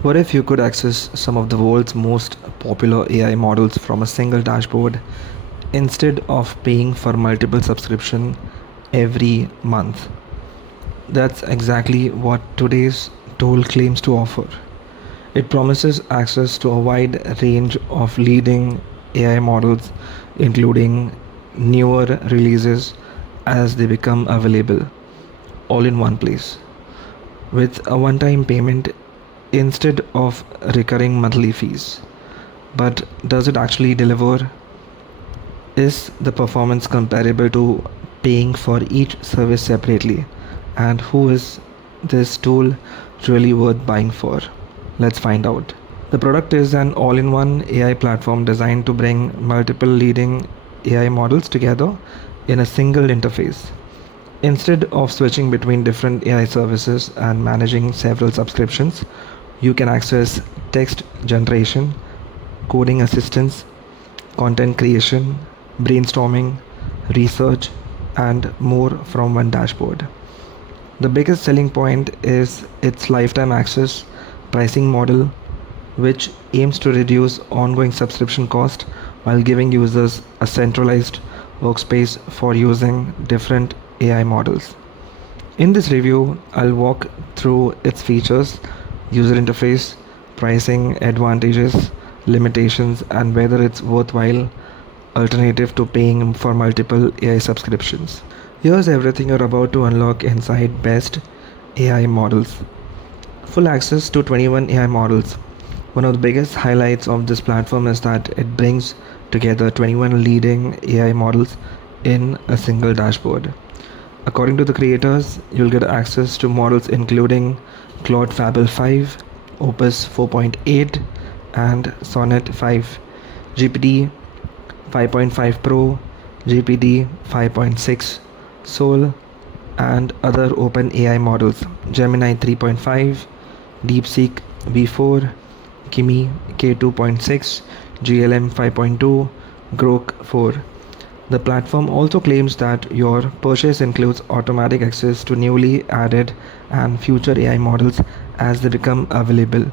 What if you could access some of the world's most popular AI models from a single dashboard instead of paying for multiple subscription every month? That's exactly what today's tool claims to offer. It promises access to a wide range of leading AI models, including newer releases as they become available, all in one place, with a one time payment instead of recurring monthly fees. But does it actually deliver? Is the performance comparable to paying for each service separately? And who is this tool really worth buying for? Let's find out. The product is an all in one AI platform designed to bring multiple leading AI models together in a single interface. Instead of switching between different AI services and managing several subscriptions, you can access text generation, coding assistance, content creation, brainstorming, research, and more from one dashboard. The biggest selling point is its lifetime access pricing model, which aims to reduce ongoing subscription cost while giving users a centralized workspace for using different AI models. In this review, I'll walk through its features, user interface, pricing advantages, limitations, and whether it's worthwhile alternative to paying for multiple AI subscriptions. Here's everything you're about to unlock inside Best AI models. Full access to 21 AI models. One of the biggest highlights of this platform is that it brings together 21 leading AI models in a single dashboard. According to the creators, you'll get access to models including Claude Fable 5, Opus 4.8, and Sonnet 5, GPT 5.5 Pro, GPT 5.6, Soul, and other open AI models, Gemini 3.5, DeepSeek V4, Kimi K2.6, GLM 5.2, Grok 4. The platform also claims that your purchase includes automatic access to newly added and future AI models as they become available.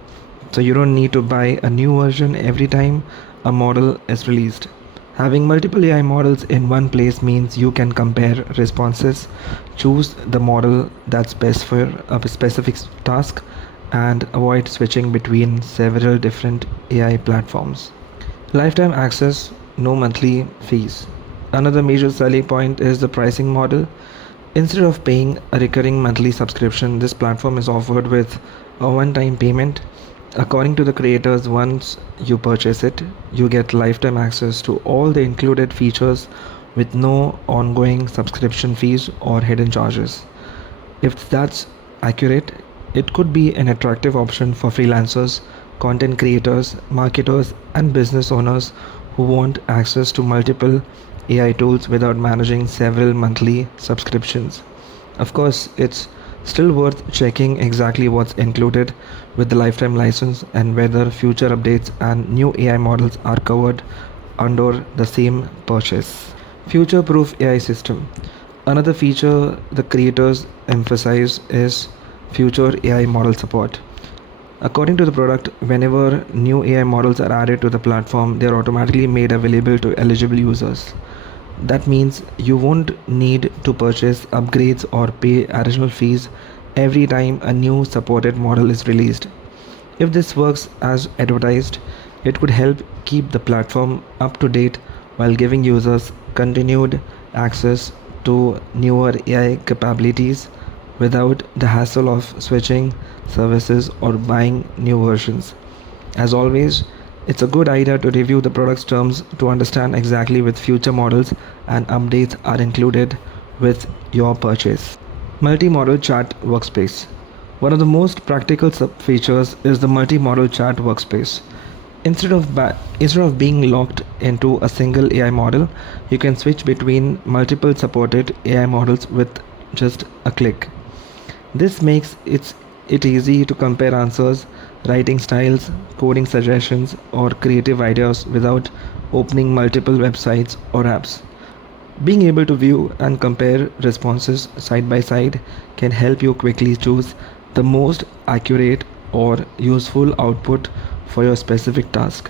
So you don't need to buy a new version every time a model is released. Having multiple AI models in one place means you can compare responses, choose the model that's best for a specific task, and avoid switching between several different AI platforms. Lifetime access, no monthly fees. Another major selling point is the pricing model. Instead of paying a recurring monthly subscription, this platform is offered with a one time payment. According to the creators, once you purchase it, you get lifetime access to all the included features with no ongoing subscription fees or hidden charges. If that's accurate, it could be an attractive option for freelancers, content creators, marketers, and business owners who want access to multiple AI tools without managing several monthly subscriptions. Of course, it's still worth checking exactly what's included with the lifetime license and whether future updates and new AI models are covered under the same purchase. Future proof AI system. Another feature the creators emphasize is future AI model support. According to the product, whenever new AI models are added to the platform, they are automatically made available to eligible users. That means you won't need to purchase upgrades or pay additional fees every time a new supported model is released. If this works as advertised, it could help keep the platform up to date while giving users continued access to newer AI capabilities without the hassle of switching services or buying new versions. As always, it's a good idea to review the product's terms to understand exactly which future models and updates are included with your purchase. Multi-model chat workspace. One of the most practical features is the multi-model chat workspace. Instead of being locked into a single AI model, you can switch between multiple supported AI models with just a click. This makes it easy to compare answers, writing styles, coding suggestions, or creative ideas without opening multiple websites or apps. Being able to view and compare responses side by side can help you quickly choose the most accurate or useful output for your specific task.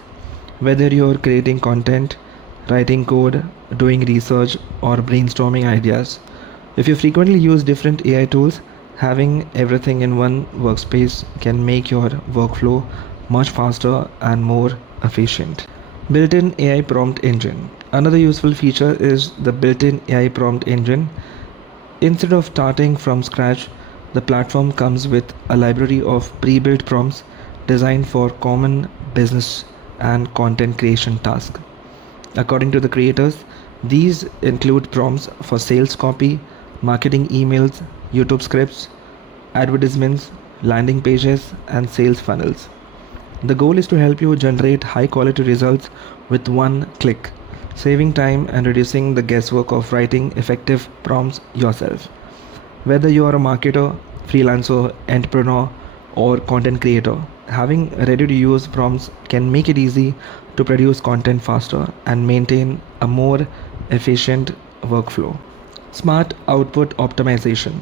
Whether you're creating content, writing code, doing research, or brainstorming ideas, if you frequently use different AI tools, having everything in one workspace can make your workflow much faster and more efficient. Built-in AI prompt engine. Another useful feature is the built-in AI prompt engine. Instead of starting from scratch, the platform comes with a library of pre-built prompts designed for common business and content creation tasks. According to the creators, these include prompts for sales copy, marketing emails, YouTube scripts, advertisements, landing pages, and sales funnels. The goal is to help you generate high quality results with one click, saving time and reducing the guesswork of writing effective prompts yourself. Whether you are a marketer, freelancer, entrepreneur, or content creator, having ready to use prompts can make it easy to produce content faster and maintain a more efficient workflow. Smart output optimization.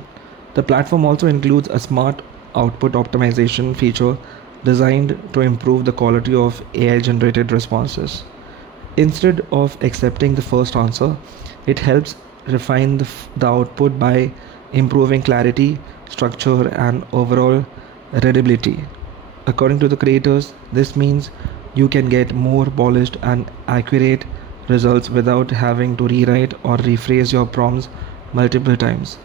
The platform also includes a smart output optimization feature designed to improve the quality of AI generated responses. Instead of accepting the first answer, it helps refine the output by improving clarity, structure, and overall readability. According to the creators, this means you can get more polished and accurate results without having to rewrite or rephrase your prompts multiple times.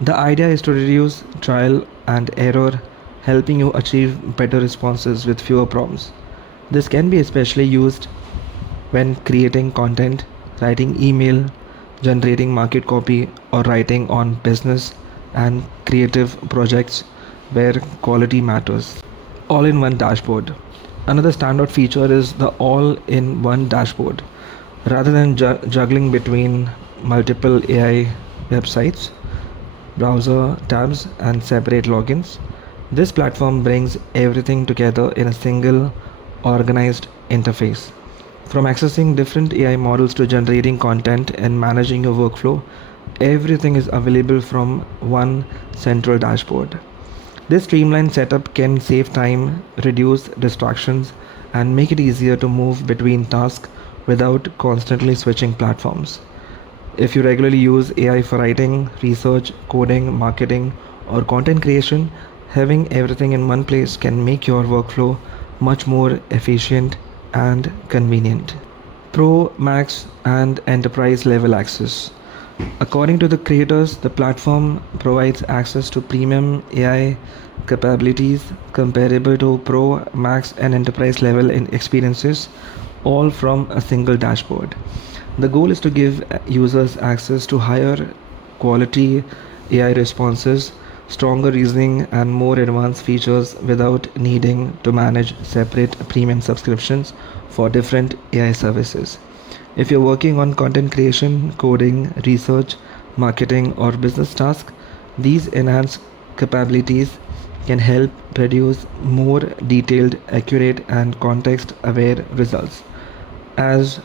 The idea is to reduce trial and error, helping you achieve better responses with fewer prompts. This can be especially used when creating content, writing email, generating market copy, or writing on business and creative projects where quality matters. All in one dashboard. Another standout feature is the all in one dashboard. Rather than juggling between multiple AI websites, browser tabs, and separate logins, this platform brings everything together in a single, organized interface. From accessing different AI models to generating content and managing your workflow, everything is available from one central dashboard. This streamlined setup can save time, reduce distractions, and make it easier to move between tasks without constantly switching platforms. If you regularly use AI for writing, research, coding, marketing, or content creation, having everything in one place can make your workflow much more efficient and convenient. Pro, Max, and Enterprise level access. According to the creators, the platform provides access to premium AI capabilities comparable to Pro, Max, and Enterprise level in experiences, all from a single dashboard. The goal is to give users access to higher quality AI responses, stronger reasoning, and more advanced features without needing to manage separate premium subscriptions for different AI services. If you're working on content creation, coding, research, marketing, or business tasks, these enhanced capabilities can help produce more detailed, accurate, and context aware results. As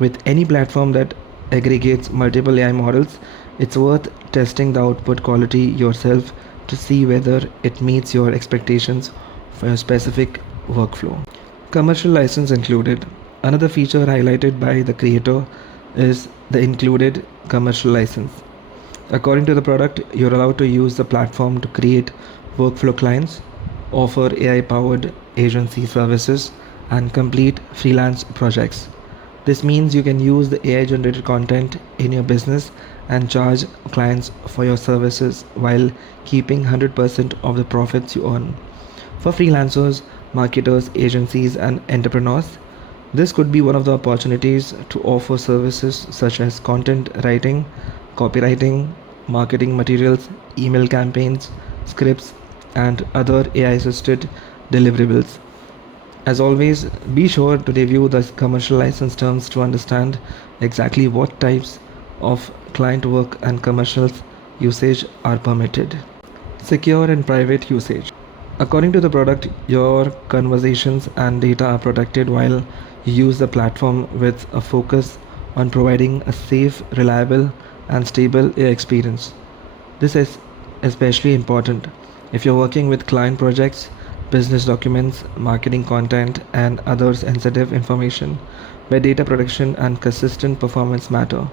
with any platform that aggregates multiple AI models, it's worth testing the output quality yourself to see whether it meets your expectations for your specific workflow. Commercial license included. Another feature highlighted by the creator is the included commercial license. According to the product, you're allowed to use the platform to create workflow clients, offer AI powered agency services, and complete freelance projects. This means you can use the AI generated content in your business and charge clients for your services while keeping 100% of the profits you earn. For freelancers, marketers, agencies, and entrepreneurs, this could be one of the opportunities to offer services such as content writing, copywriting, marketing materials, email campaigns, scripts, and other AI assisted deliverables. As always, be sure to review the commercial license terms to understand exactly what types of client work and commercials usage are permitted. Secure and private usage. According to the product, your conversations and data are protected while you use the platform with a focus on providing a safe, reliable, and stable AI experience. This is especially important if you're working with client projects business documents, marketing content, and other sensitive information where data protection and consistent performance matter.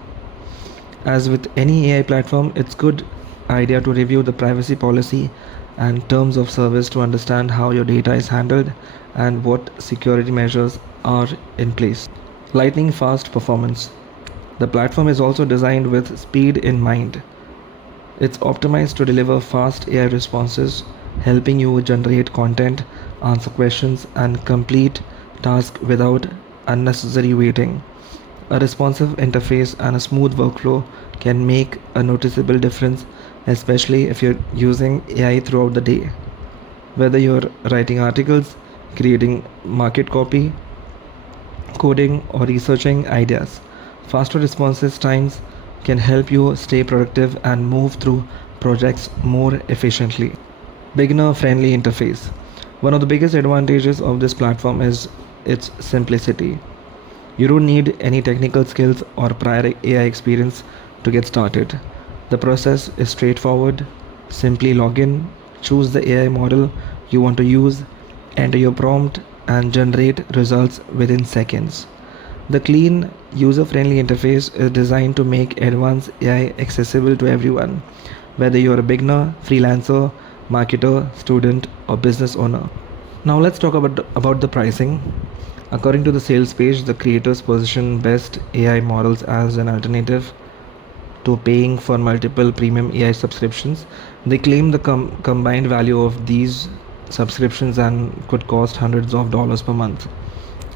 As with any AI platform, it's good idea to review the privacy policy and terms of service to understand how your data is handled and what security measures are in place. Lightning fast performance. The platform is also designed with speed in mind. It's optimized to deliver fast AI responses, helping you generate content, answer questions, and complete tasks without unnecessary waiting. A responsive interface and a smooth workflow can make a noticeable difference, especially if you're using AI throughout the day. Whether you're writing articles, creating market copy, coding, or researching ideas, faster responses times can help you stay productive and move through projects more efficiently. Beginner friendly interface. One of the biggest advantages of this platform is its simplicity. You don't need any technical skills or prior AI experience to get started. The process is straightforward. Simply log in, choose the AI model you want to use, enter your prompt, and generate results within seconds. The clean, user friendly interface is designed to make advanced AI accessible to everyone, whether you're a beginner, freelancer, marketer, student, or business owner. Now let's talk about the pricing. According to the sales page, the creators position best AI models as an alternative to paying for multiple premium AI subscriptions. They claim the combined value of these subscriptions and could cost hundreds of dollars per month.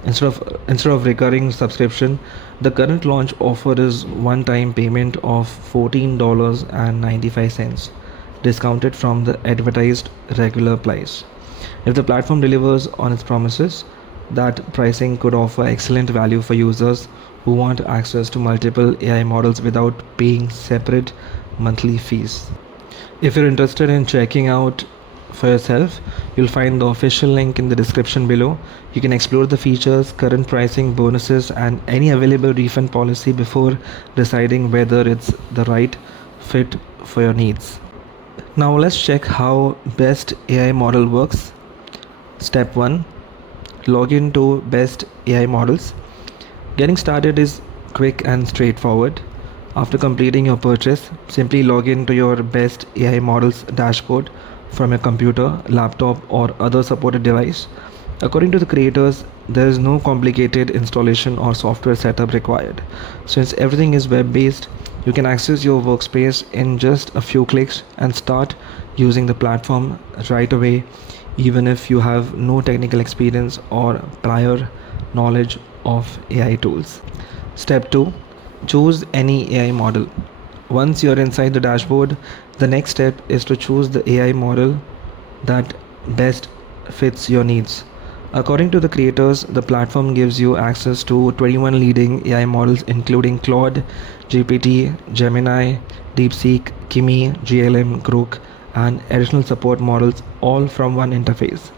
Instead of recurring subscription, the current launch offer is one-time payment of $14.95, discounted from the advertised regular price. If the platform delivers on its promises, that pricing could offer excellent value for users who want access to multiple AI models without paying separate monthly fees. If you're interested in checking out for yourself, you'll find the official link in the description below. You can explore the features, current pricing, bonuses, and any available refund policy before deciding whether it's the right fit for your needs. Now let's check how Best AI model works. Step 1. Log into Best AI models. Getting started is quick and straightforward. After completing your purchase, simply log into your Best AI models dashboard from your computer, laptop, or other supported device. According to the creators, there is no complicated installation or software setup required. Since everything is web-based, you can access your workspace in just a few clicks and start using the platform right away, even if you have no technical experience or prior knowledge of AI tools. Step 2. Choose any AI model. Once you're inside the dashboard, the next step is to choose the AI model that best fits your needs. According to the creators, the platform gives you access to 21 leading AI models including Claude, GPT, Gemini, DeepSeek, Kimi, GLM, Grok, and additional support models all from one interface.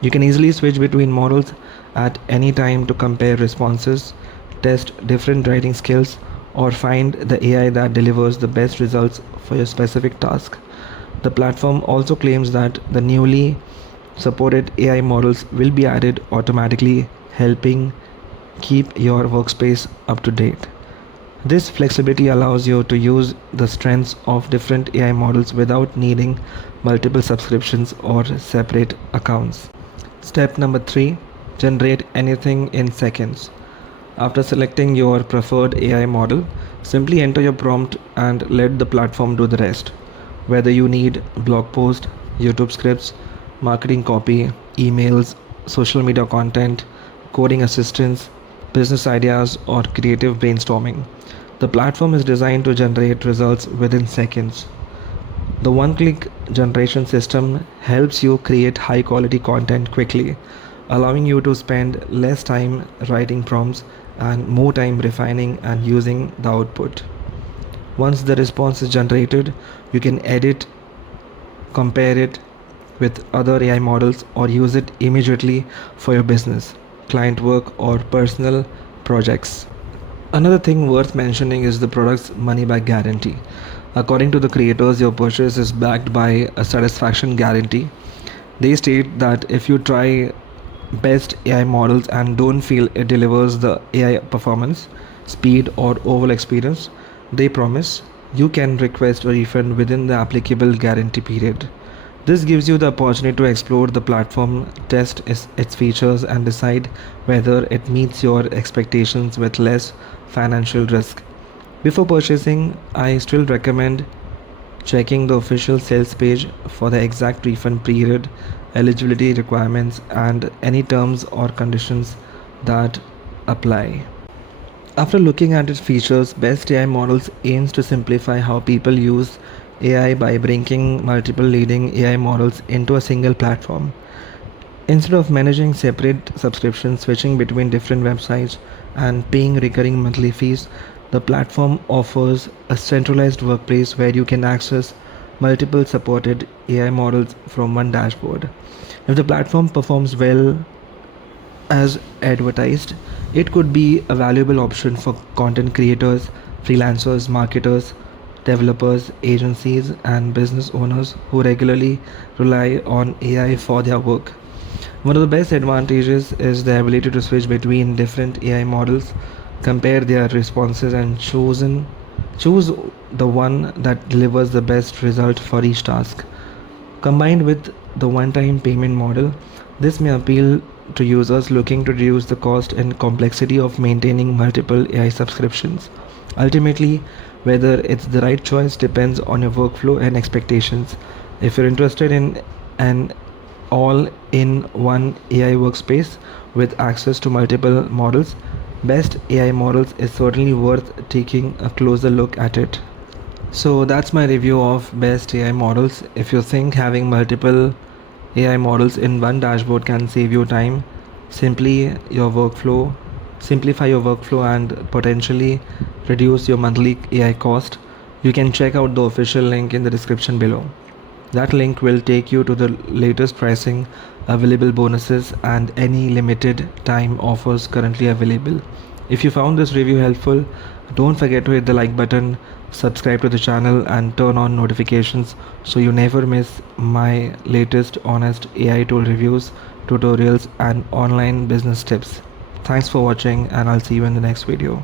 You can easily switch between models at any time to compare responses, test different writing skills, or find the AI that delivers the best results for your specific task. The platform also claims that the newly supported AI models will be added automatically, helping keep your workspace up to date. This flexibility allows you to use the strengths of different AI models without needing multiple subscriptions or separate accounts. Step number 3. Generate anything in seconds. After selecting your preferred AI model, simply enter your prompt and let the platform do the rest. Whether you need blog post, YouTube scripts, marketing copy, emails, social media content, coding assistance, business ideas, or creative brainstorming, the platform is designed to generate results within seconds. The one-click generation system helps you create high-quality content quickly, allowing you to spend less time writing prompts and more time refining and using the output. Once the response is generated, you can edit, compare it with other AI models, or use it immediately for your business, client work, or personal projects. Another thing worth mentioning is the product's money back guarantee. According to the creators, your purchase is backed by a satisfaction guarantee. They state that if you try best AI models and don't feel it delivers the AI performance, speed, or overall experience they promise, you can request a refund within the applicable guarantee period. This gives you the opportunity to explore the platform, test its features, and decide whether it meets your expectations with less financial risk. Before purchasing, I still recommend checking the official sales page for the exact refund period, eligibility requirements, and any terms or conditions that apply. After looking at its features, Best AI Models aims to simplify how people use AI by bringing multiple leading AI models into a single platform. Instead of managing separate subscriptions, switching between different websites, and paying recurring monthly fees, the platform offers a centralized workplace where you can access multiple supported AI models from one dashboard. If the platform performs well as advertised, it could be a valuable option for content creators, freelancers, marketers, developers, agencies, and business owners who regularly rely on AI for their work. One of the best advantages is the ability to switch between different AI models, compare their responses, and choose the one that delivers the best result for each task. Combined with the one-time payment model, this may appeal to users looking to reduce the cost and complexity of maintaining multiple AI subscriptions. Ultimately, whether it's the right choice depends on your workflow and expectations. If you're interested in an all-in-one AI workspace with access to multiple models, Best AI Models is certainly worth taking a closer look at it. So that's my review of best AI models. If you think having multiple AI models in one dashboard can save you time, simply your workflow, simplify your workflow and potentially reduce your monthly AI cost, you can check out the official link in the description below. That link will take you to the latest pricing, available bonuses, and any limited time offers currently available. If you found this review helpful, don't forget to hit the like button, subscribe to the channel, and turn on notifications so you never miss my latest honest AI tool reviews, tutorials, and online business tips. Thanks for watching, and I'll see you in the next video.